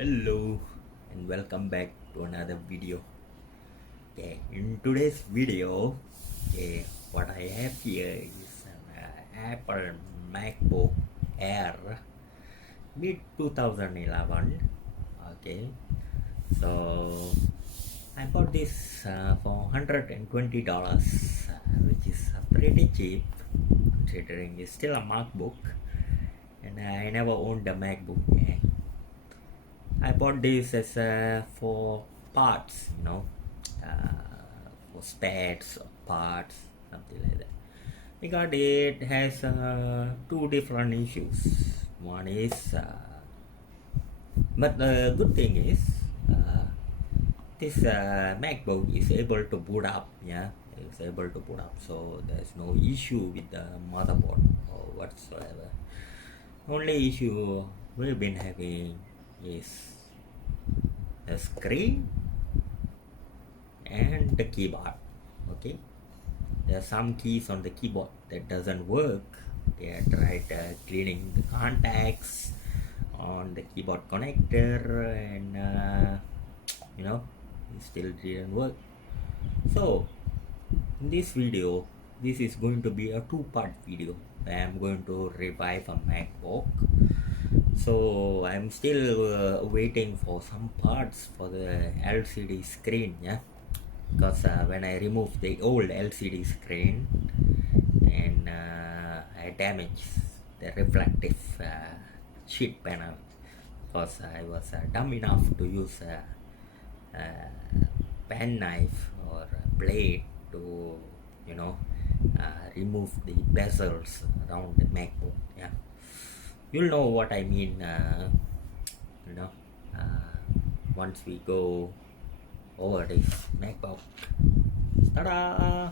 Hello and welcome back to another video. Okay, in today's video, what I have here is an Apple Macbook Air mid 2011. Okay, so I bought this for $120, which is pretty cheap considering it's still a MacBook, and I never owned a MacBook. I bought this as for parts, for spares or parts, something like that. Because it has two different issues. One is, but the good thing is, this MacBook is able to boot up. Yeah, it's able to boot up, so there's no issue with the motherboard or whatsoever. Only issue we've been having is the screen and the keyboard. Okay, there are some keys on the keyboard that doesn't work. I tried cleaning the contacts on the keyboard connector, and it still didn't work. So in this video, this is going to be a two-part video. I am going to revive a MacBook. So I'm still waiting for some parts for the LCD screen, because when I removed the old LCD screen, and I damaged the reflective sheet panel, because I was dumb enough to use a pen knife or a blade to remove the bezels around the MacBook. You'll know what I mean once we go over this MacBook. Ta-da!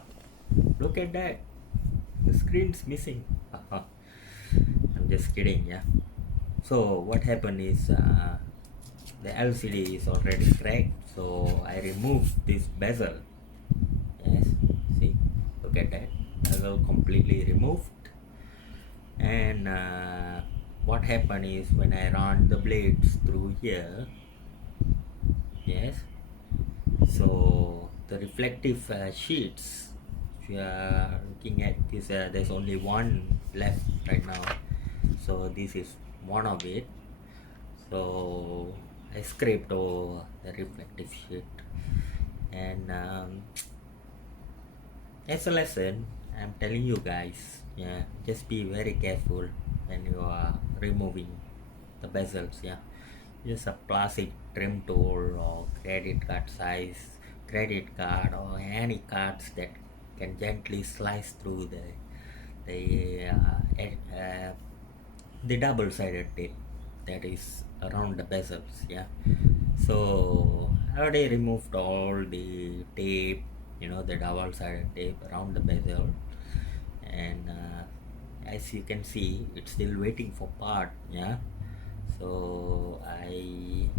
Look at that, the screen's missing. I'm just kidding. So what happened is the LCD is already cracked, so I removed this bezel. Yes, see, look at that, bezel completely removed. And what happened is, when I run the blades through here, so the reflective sheets, if you are looking at this, there's only one left right now, so this is one of it. So I scraped over the reflective sheet, and as a lesson, I'm telling you guys, just be very careful when you are removing the bezels. Use a plastic trim tool or credit card or any cards that can gently slice through the double-sided tape that is around the bezels. So I already removed all the tape, the double-sided tape around the bezel, and as you can see, it's still waiting for part. So I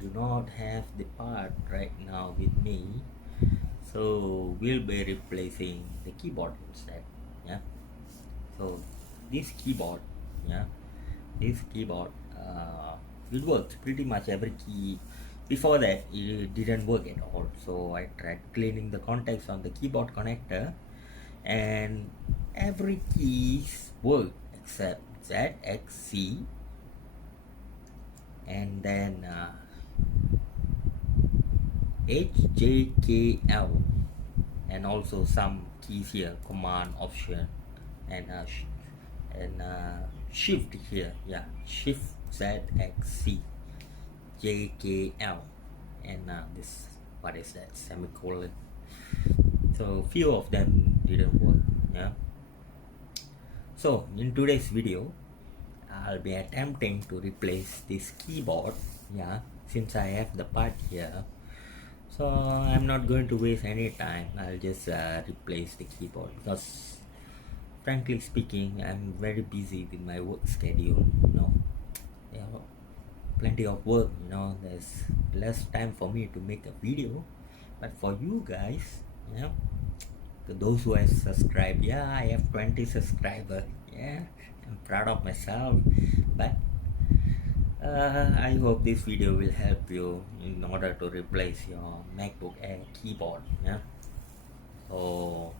do not have the part right now with me, so we'll be replacing the keyboard instead. So this keyboard, it works pretty much every key. Before that, it didn't work at all, so I tried cleaning the contacts on the keyboard connector, and every keys worked except ZXC, and then HJKL, and also some keys here, command, option, and shift here. Shift ZXC, JKL, and this, what is that, semicolon. So few of them didn't work. So in today's video, I'll be attempting to replace this keyboard, since I have the part here. So I'm not going to waste any time. I'll just replace the keyboard, because frankly speaking, I'm very busy with my work schedule. Plenty of work. There's less time for me to make a video, but for you guys, to those who have subscribed, I have 20 subscribers. I'm proud of myself, but I hope this video will help you in order to replace your MacBook Air keyboard. Yeah. So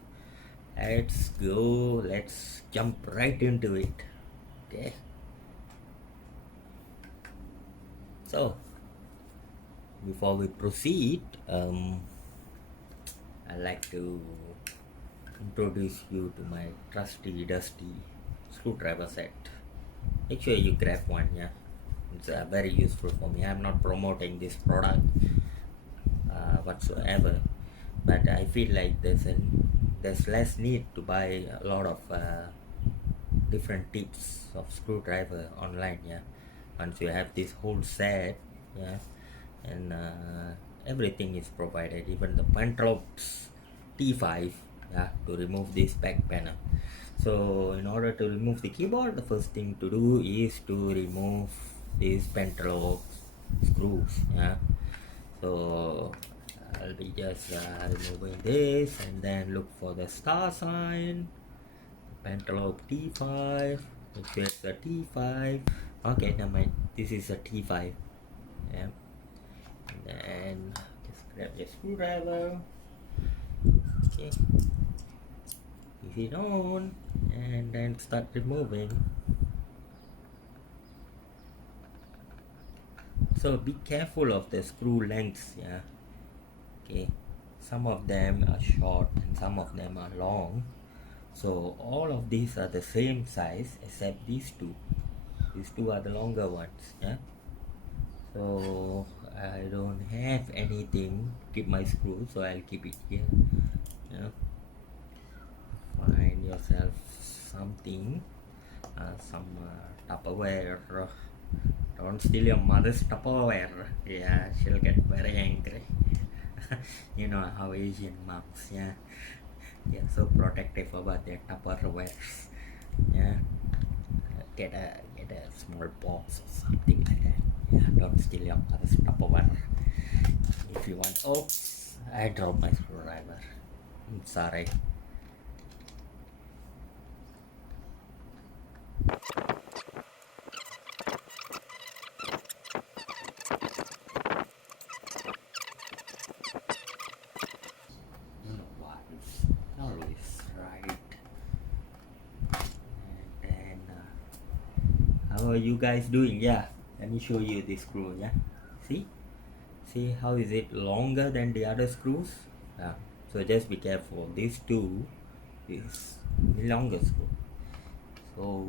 let's jump right into it. Okay. So before we proceed, I'd like to introduce you to my trusty dusty screwdriver set. Make sure you grab one. Yeah, it's very useful for me. I'm not promoting this product whatsoever, but I feel like there's less need to buy a lot of different tips of screwdriver online. Yeah, once you have this whole set, yeah, and everything is provided, even the Pentelopes T5, yeah, to remove this back panel. So in order to remove the keyboard, the first thing to do is to remove these Pentelope screws. Yeah, so I'll be just removing this and then look for the star sign, Pentelope T5, which is the T5. Okay, never mind, this is a T5. Yeah, and then just grab the screwdriver. Okay, keep it on and then start removing. So be careful of the screw lengths. Yeah, okay, some of them are short and some of them are long, so all of these are the same size except these two are the longer ones. Yeah, so I don't have anything to keep my screw, so I'll keep it here. Yeah, find yourself something, some Tupperware. Don't steal your mother's Tupperware. Yeah, she'll get very angry. You know how Asian moms, yeah, so protective about their Tupperwares. Yeah, get a small box or something like that. Yeah, don't steal your mother's Tupperware. If you want, oops, I dropped my screwdriver. I'm sorry. Always right. And then how are you guys doing? Yeah, let me show you this screw. Yeah, see how is it longer than the other screws? Yeah, so just be careful, these two is the longer screw. So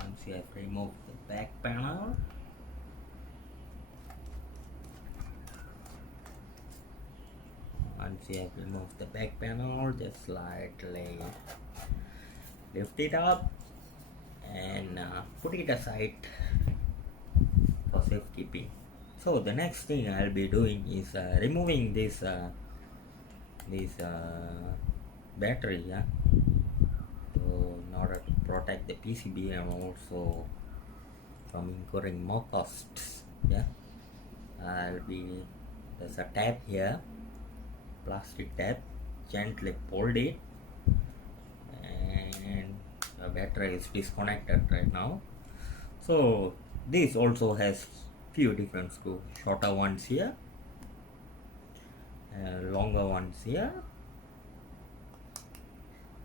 once you have removed the back panel, just slightly lift it up and put it aside for safekeeping. So the next thing I'll be doing is removing this battery. Yeah, so in order to protect the PCB and also from incurring more costs. Yeah, there's a tab here, plastic tab, gently pulled it, and the battery is disconnected right now. So this also has few different screws, shorter ones here, longer ones here,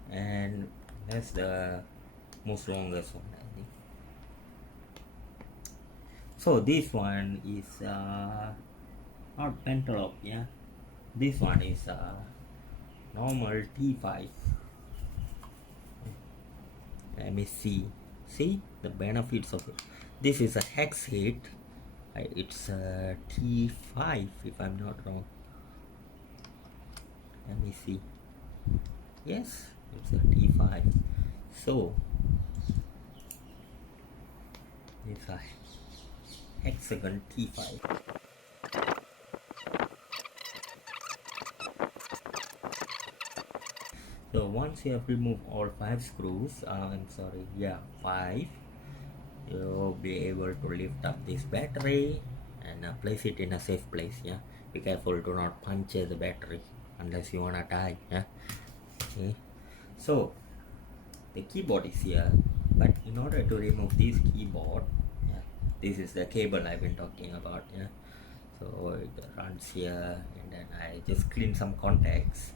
and that's the most longest one, I think. So this one is not Pentelope. Yeah, this one is normal T5. Let me see the benefits of it. This is a hex head. It's a T5 if I'm not wrong. Let me see. Yes, it's a T5. So it's a hexagon T5. So once you have removed all 5 screws, five, you'll be able to lift up this battery and place it in a safe place. Yeah, be careful, do not puncture the battery unless you wanna die. Yeah, okay. So the keyboard is here. But in order to remove this keyboard, yeah, this is the cable I've been talking about, yeah. So it runs here, and then I just clean some contacts.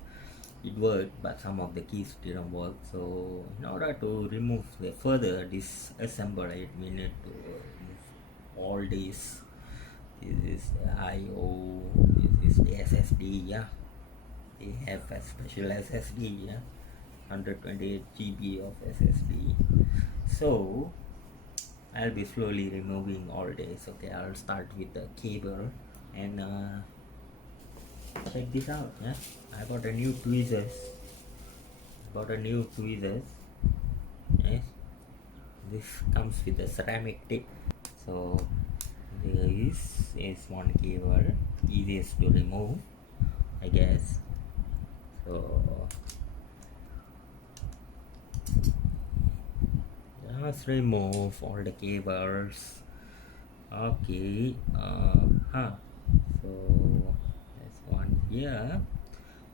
It worked, but some of the keys didn't work. So in order to remove the further disassemble it, we need to remove all these. This is the IO, this is the SSD, yeah. They have a special SSD, yeah, 128 GB of SSD. So I'll be slowly removing all this. Okay, I'll start with the cable and check this out. Yeah, I bought a new tweezers. Yes, this comes with a ceramic tip. So this is one cable, easiest to remove, I guess. So just remove all the cables. Okay. So there's one here.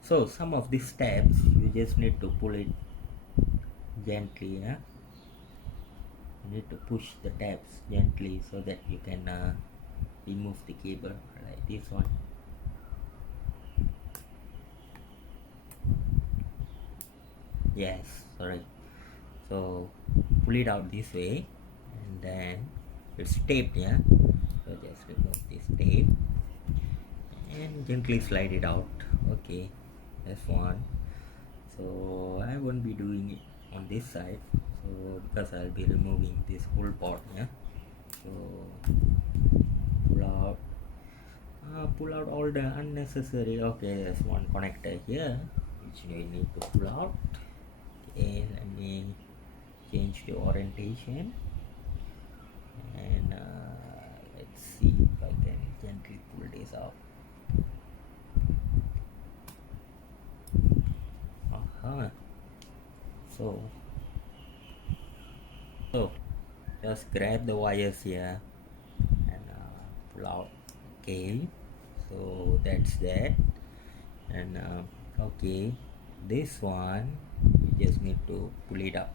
So some of these tabs you just need to pull it gently. Yeah, you need to push the tabs gently so that you can remove the cable, like this one. Yes, sorry. So pull it out this way, and then it's taped. Yeah, so just remove this tape and gently slide it out. Okay, that's one. So I won't be doing it on this side, so because I'll be removing this whole part. Yeah, so pull out all the unnecessary. Okay, there's one connector here which we need to pull out. Okay, let me change the orientation, and let's see if I can gently pull this out. So just grab the wires here and pull out. Okay, so that's that. And okay, this one you just need to pull it up.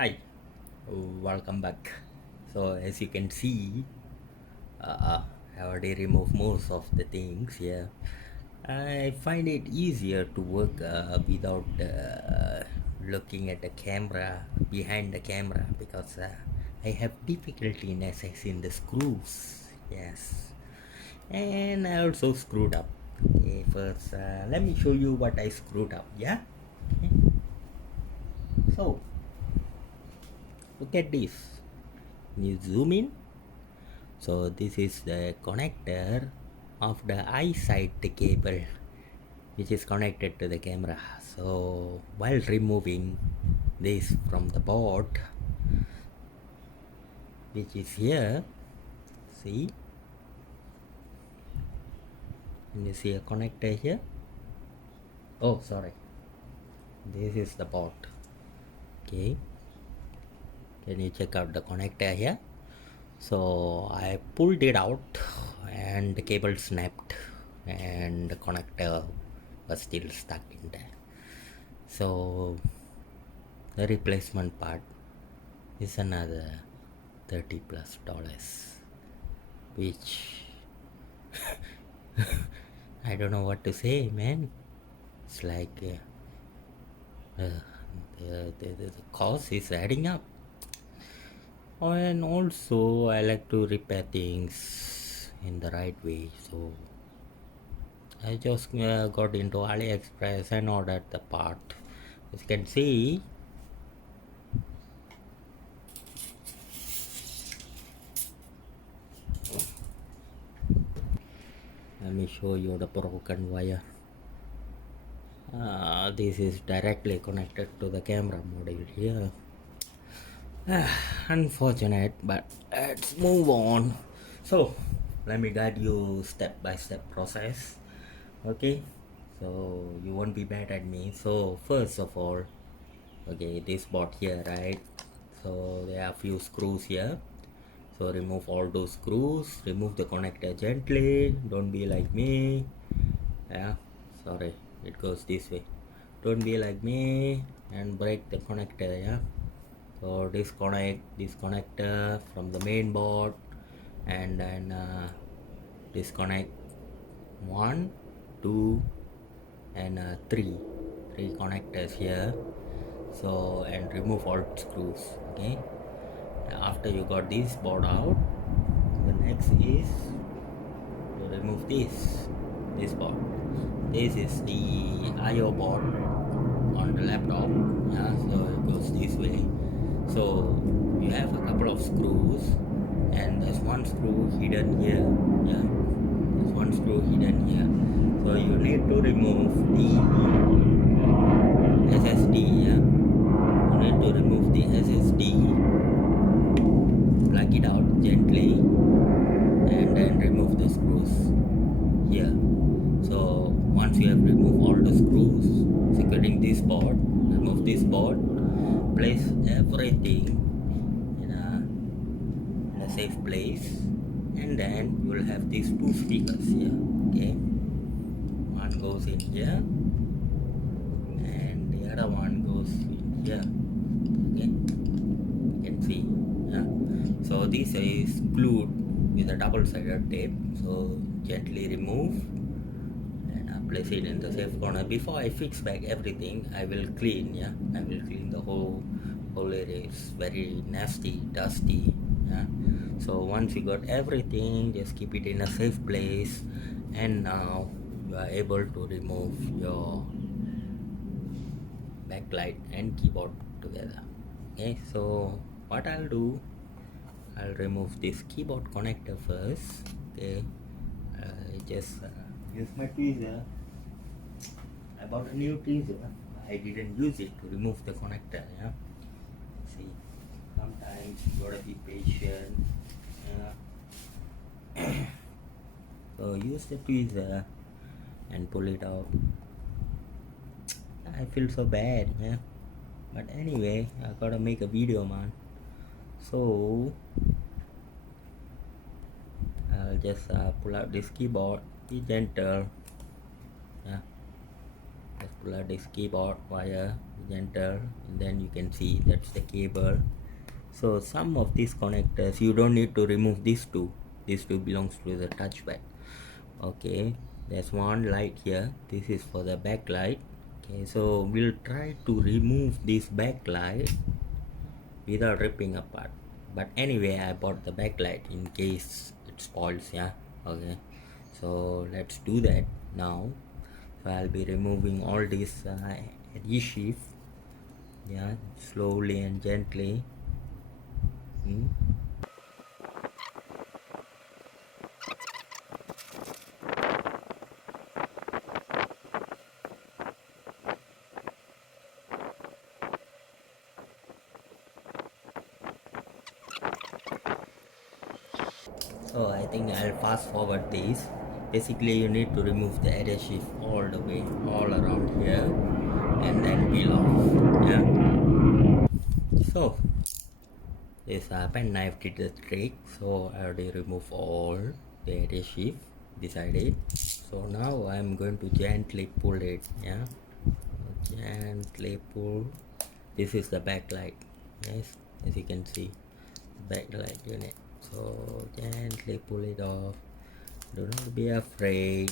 Hi, welcome back. So as you can see, I already removed most of the things here. I find it easier to work without looking at the camera, behind the camera, because I have difficulty in accessing the screws. Yes, and I also screwed up. Okay, first let me show you what I screwed up. Yeah, okay. So look at this. You zoom in. So this is the connector of the eyesight cable which is connected to the camera. So while removing this from the board, which is here, see, can you see a connector here? Oh, sorry, this is the board. Okay, can you check out the connector here? So I pulled it out and the cable snapped and the connector was still stuck in there. So the replacement part is another $30+, which I don't know what to say, man. It's like the cost is adding up. And also I like to repair things in the right way, so I just got into AliExpress and ordered the part. As you can see, let me show you the broken wire. This is directly connected to the camera module here. Unfortunate, but let's move on. So let me guide you step by step process. Okay, so you won't be mad at me. So first of all, okay, this board here, right? So there are a few screws here. So remove all those screws, remove the connector gently, don't be like me. Yeah, sorry, it goes this way. Don't be like me and break the connector. Yeah, So disconnect this connector from the main board, and then disconnect 1, 2 and 3 connectors here. So, and remove all screws. Okay, after you got this board out, the next is to remove this board. This is the IO board on the laptop. Yeah, so it goes this way. So you have a couple of screws, and there's one screw hidden here. Yeah, there's one screw hidden here. So you need to remove the SSD. Yeah, you need to remove the SSD. Plug it out gently, and then remove the screws here. So once you have removed all the screws securing this board, remove this board, place everything in a safe place, and then you will have these two speakers here. Okay, one goes in here and the other one goes in here. Okay, you can see. Yeah, so this is glued with a double-sided tape, so gently remove and place it in the safe corner. Before I fix back everything, I will clean. Yeah, I will clean the whole area. It's very nasty, dusty. Yeah, so once you got everything, just keep it in a safe place, and now you are able to remove your backlight and keyboard together. Okay, so what I'll do, I'll remove this keyboard connector first. Okay, I just use my tweezer. I bought a new tweezer. I didn't use it to remove the connector. Yeah, see, sometimes you gotta be patient. Yeah. So use the tweezer and pull it out. I feel so bad. Yeah, but anyway, I gotta make a video, man. So I'll just pull out this keyboard. Be gentle. Yeah, just pull out this keyboard wire. Be gentle, and then you can see that's the cable. So some of these connectors you don't need to remove. These two belongs to the touchpad. Okay, there's one light here. This is for the backlight. Okay, so we'll try to remove this backlight without ripping apart. But anyway, I bought the backlight in case it spoils. Yeah, okay, so let's do that now. So I'll be removing all this adhesive. Yeah, slowly and gently. So I think I'll fast forward this. Basically, you need to remove the adhesive all the way, all around here, and then peel off. Yeah. So this pen knife did the trick. So I already removed all the adhesive beside it. So now I'm going to gently pull it. Yeah, gently pull. This is the backlight. Yes, as you can see, backlight unit. So gently pull it off. Do not be afraid.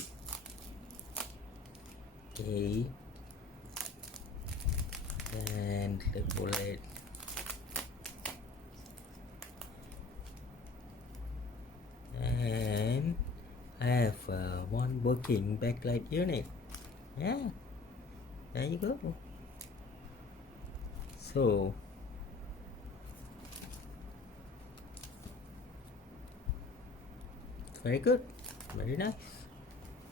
Okay, gently pull it. And I have one working backlight unit. Yeah, there you go. So very good, very nice.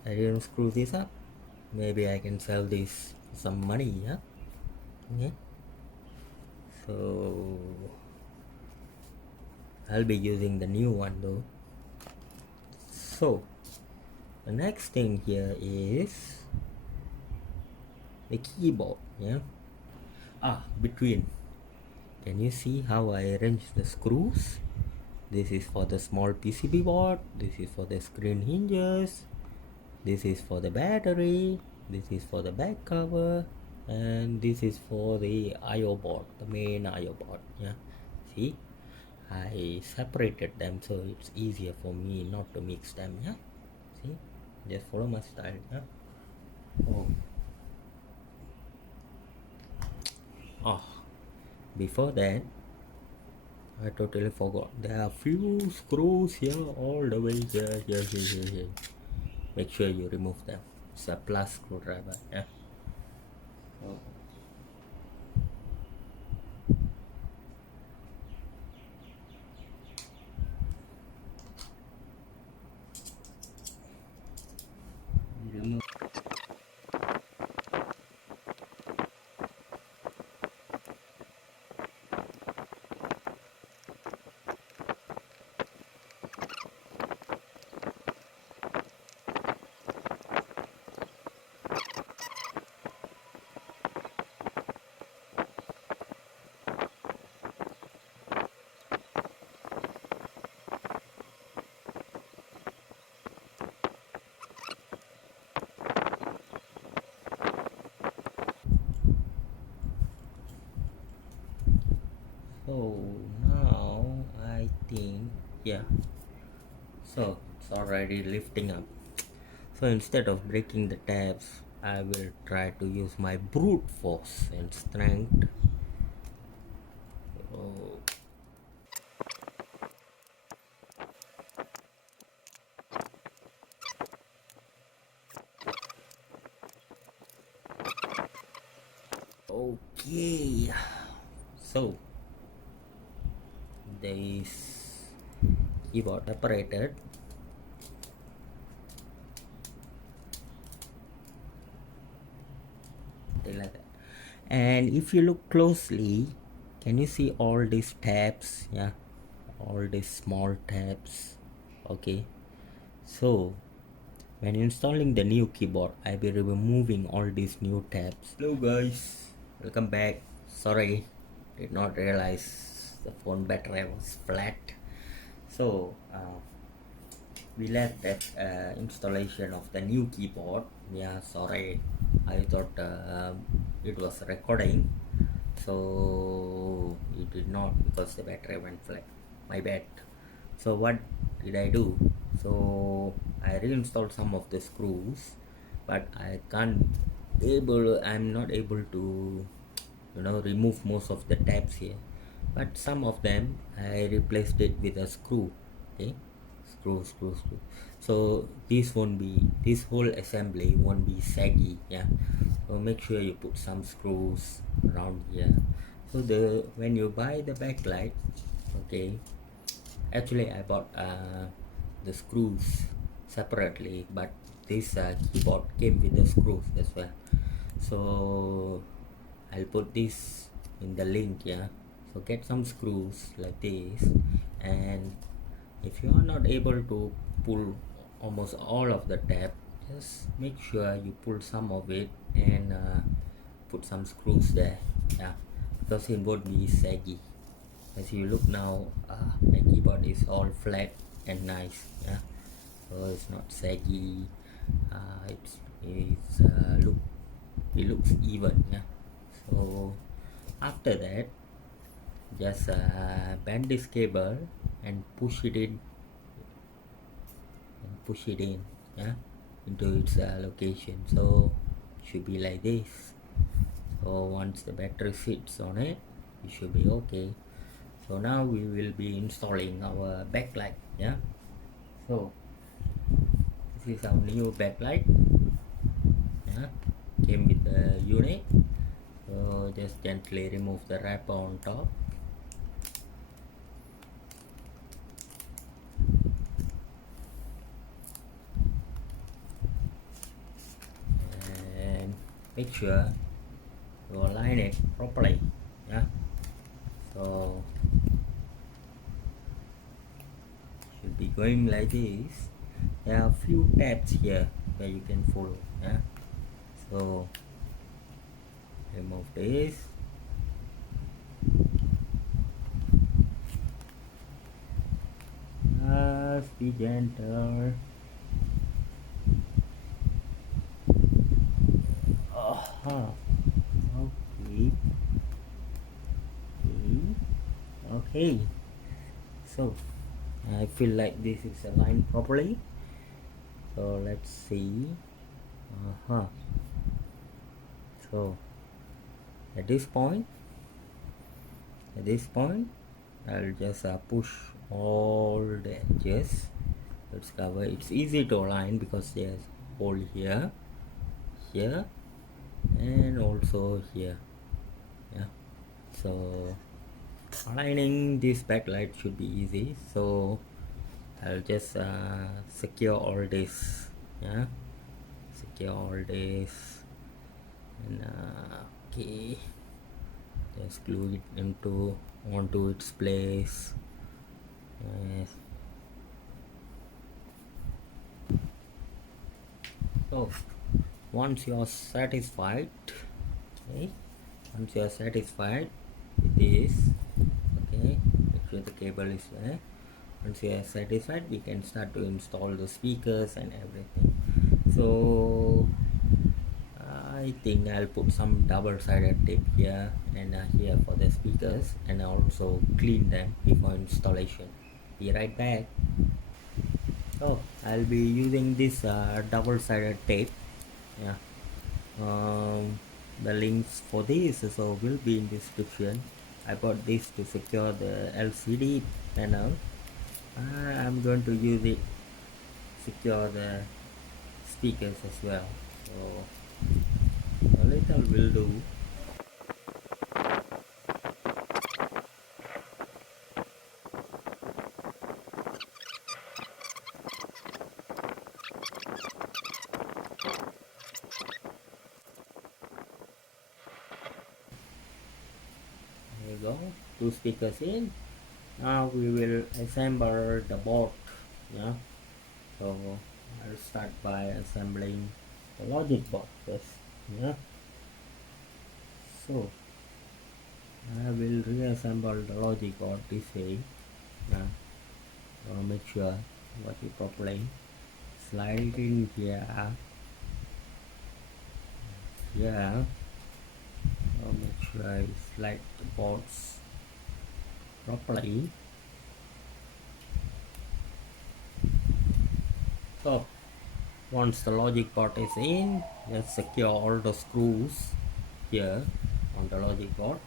I didn't screw this up. Maybe I can sell this for some money. Yeah. Okay. So I'll be using the new one though. So the next thing here is the keyboard. Yeah. Between. Can you see how I arranged the screws? This is for the small PCB board. This is for the screen hinges. This is for the battery. This is for the back cover. and this is for the IO board, the main IO board. Yeah, see, I separated them so it's easier for me not to mix them. Yeah, see, just follow my style. Yeah. Oh, oh, before that I totally forgot. There are few screws here all the way here. Make sure you remove them. It's a plus screwdriver. Yeah. Oh. Remove. So now I think, yeah, so it's already lifting up. So instead of breaking the tabs, I will try to use my brute force and strength. Oh. Okay, so this keyboard separated. Like that. And if you look closely, can you see all these tabs? Yeah, all these small tabs. Okay, so when installing the new keyboard, I will be removing all these new tabs. Hello guys, welcome back. Sorry, did not realize the phone battery was flat. So we left that installation of the new keyboard. Yeah, sorry, I thought it was recording, so it did not because the battery went flat. My bad. So what did I do? So I reinstalled some of the screws, but I'm not able to remove most of the tabs here, but some of them I replaced it with a screw. Okay, screw. So this whole assembly won't be saggy. Yeah, so make sure you put some screws around here. So when you buy the backlight, okay, actually I bought the screws separately, but this keyboard came with the screws as well. So I'll put this in the link. Yeah, so get some screws like this, and if you are not able to pull almost all of the tab, just make sure you pull some of it and put some screws there. Yeah, because it won't be saggy. As you look now, my keyboard is all flat and nice. Yeah, so it's not saggy. It looks even. Yeah, so after that, just bend this cable and push it in yeah, into its location. So it should be like this. So once the battery sits on it, it should be okay. So now we will be installing our backlight. Yeah, so this is our new backlight. Yeah, came with the unit. So just gently remove the wrapper on top. And make sure you align it properly. Yeah, so should be going like this. There are a few tabs here where you can follow. Yeah, so remove this. Just be gentle. Okay, so I feel like this is aligned properly, so let's see. So at this point I'll just push all the edges. Let's cover. It's easy to align because there's hole here, and also here. Yeah, so aligning this backlight should be easy. So I'll just secure all this. Yeah, secure all this, and okay, just glue it onto its place. Yes. So once you're satisfied, okay, once you're satisfied with this, okay, make sure the cable is there. Once you are satisfied, we can start to install the speakers and everything. So I think I'll put some double-sided tape here and here for the speakers, and also clean them before installation. Be right back. So I'll be using this double-sided tape. Yeah. The links for this so will be in description. I bought this to secure the LCD panel. I'm going to use it secure the speakers as well. So a little will do. There you go. 2 speakers in. Now we will assemble the board. Yeah. So I'll start by assembling the logic board first. Yeah. So I will reassemble the logic board this way. Yeah. Make sure what you properly slide it in here. Yeah. Make sure I slide the boards properly. So once the logic board is in, let's secure all the screws here on the logic board.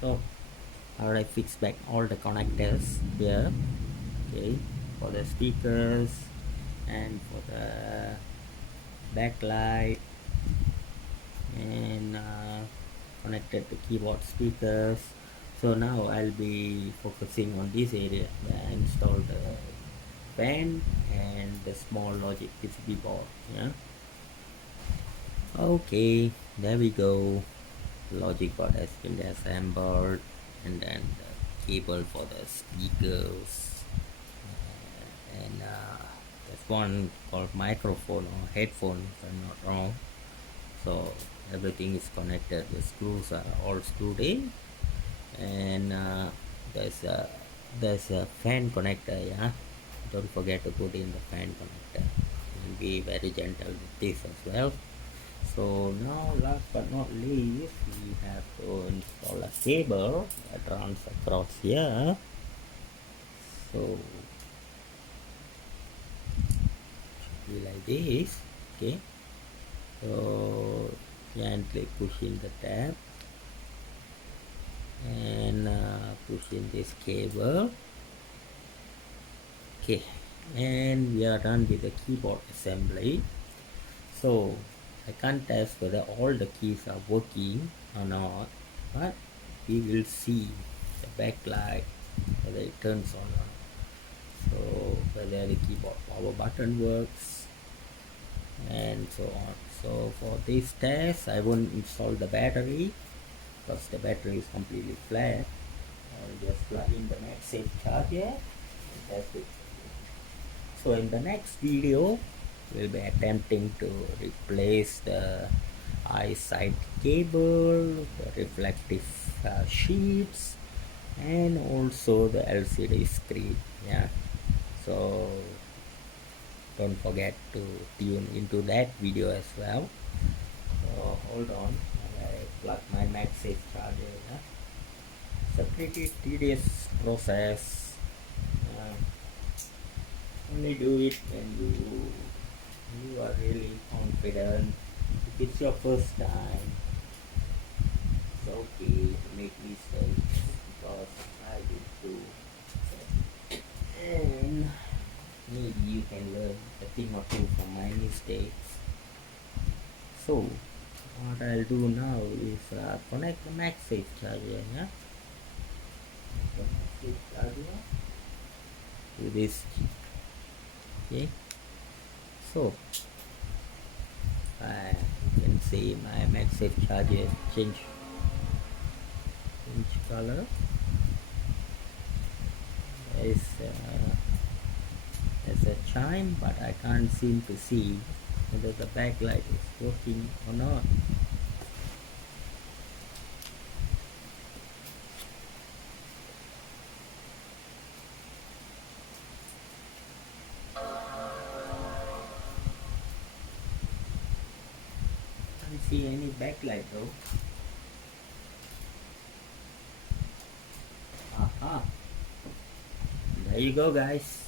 So already fix back all the connectors here, okay, for the speakers and for the backlight, and connected to keyboard speakers. So now I'll be focusing on this area where I installed the fan and the small logic PCB board. Yeah, okay, there we go. Logic board has been assembled, and then the cable for the speakers, and there's one called microphone or headphone if I'm not wrong. So everything is connected. The screws are all screwed in, and there's a fan connector. Yeah, don't forget to put in the fan connector, and be very gentle with this as well. So now, last but not least, we have to install a cable that runs across here. So be like this. Okay, so gently push in the tab and push in this cable. Okay, and we are done with the keyboard assembly. So I can't test whether all the keys are working or not, but we will see the backlight, whether it turns on or not. So whether the keyboard power button works, and so on. So for this test, I won't install the battery because the battery is completely flat. I'll just plug in the MagSafe charger and test it. So in the next video, we'll be attempting to replace the eyesight cable, the reflective sheets, and also the LCD screen. Yeah, so don't forget to tune into that video as well. So hold on, I plug my MagSafe charger. Yeah? It's a pretty tedious process. Uh, Only do it when you are really confident. If it's your first time, it's okay to make mistakes because I did too. And maybe you can learn a thing or two from my mistakes. So what I'll do now is connect the MagSafe charger. Yeah, the MagSafe charger to this chip. Okay, so you can see my MagSafe charger change color. There's a chime, but I can't seem to see whether the backlight is working or not. Can't see any backlight though. Aha! There you go, guys.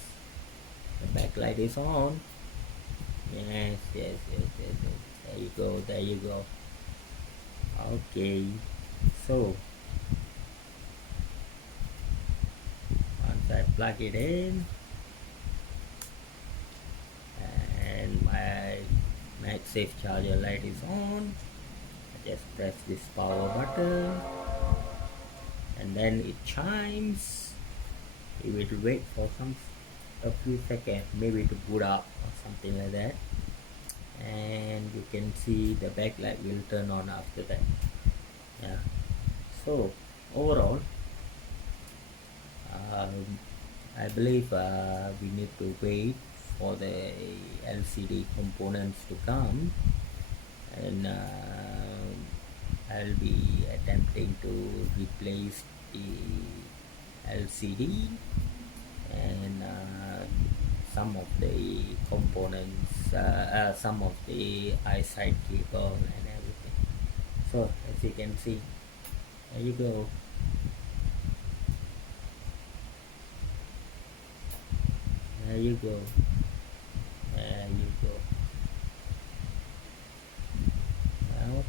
The backlight is on. Yes. There you go. Okay. So once I plug it in and my MagSafe charger light is on, I just press this power button and then it chimes. It will wait for a few seconds, maybe to boot up or something like that, and you can see the backlight will turn on after that. Yeah, so overall I believe we need to wait for the LCD components to come, and I'll be attempting to replace the LCD and some of the components, some of the eyesight cable and everything. So as you can see, there you go. There you go. Well,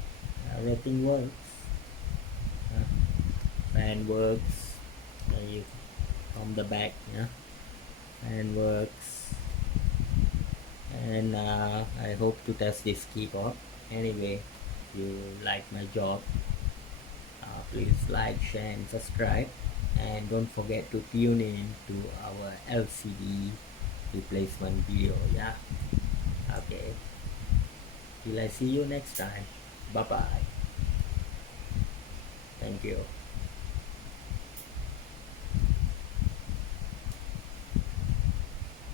everything works. Fan works. From the back, yeah. Fan works. And I hope to test this keyboard. Anyway, if you like my job, please like, share and subscribe, and don't forget to tune in to our LCD replacement video. Yeah, okay, till I see you next time. Bye bye. Thank you.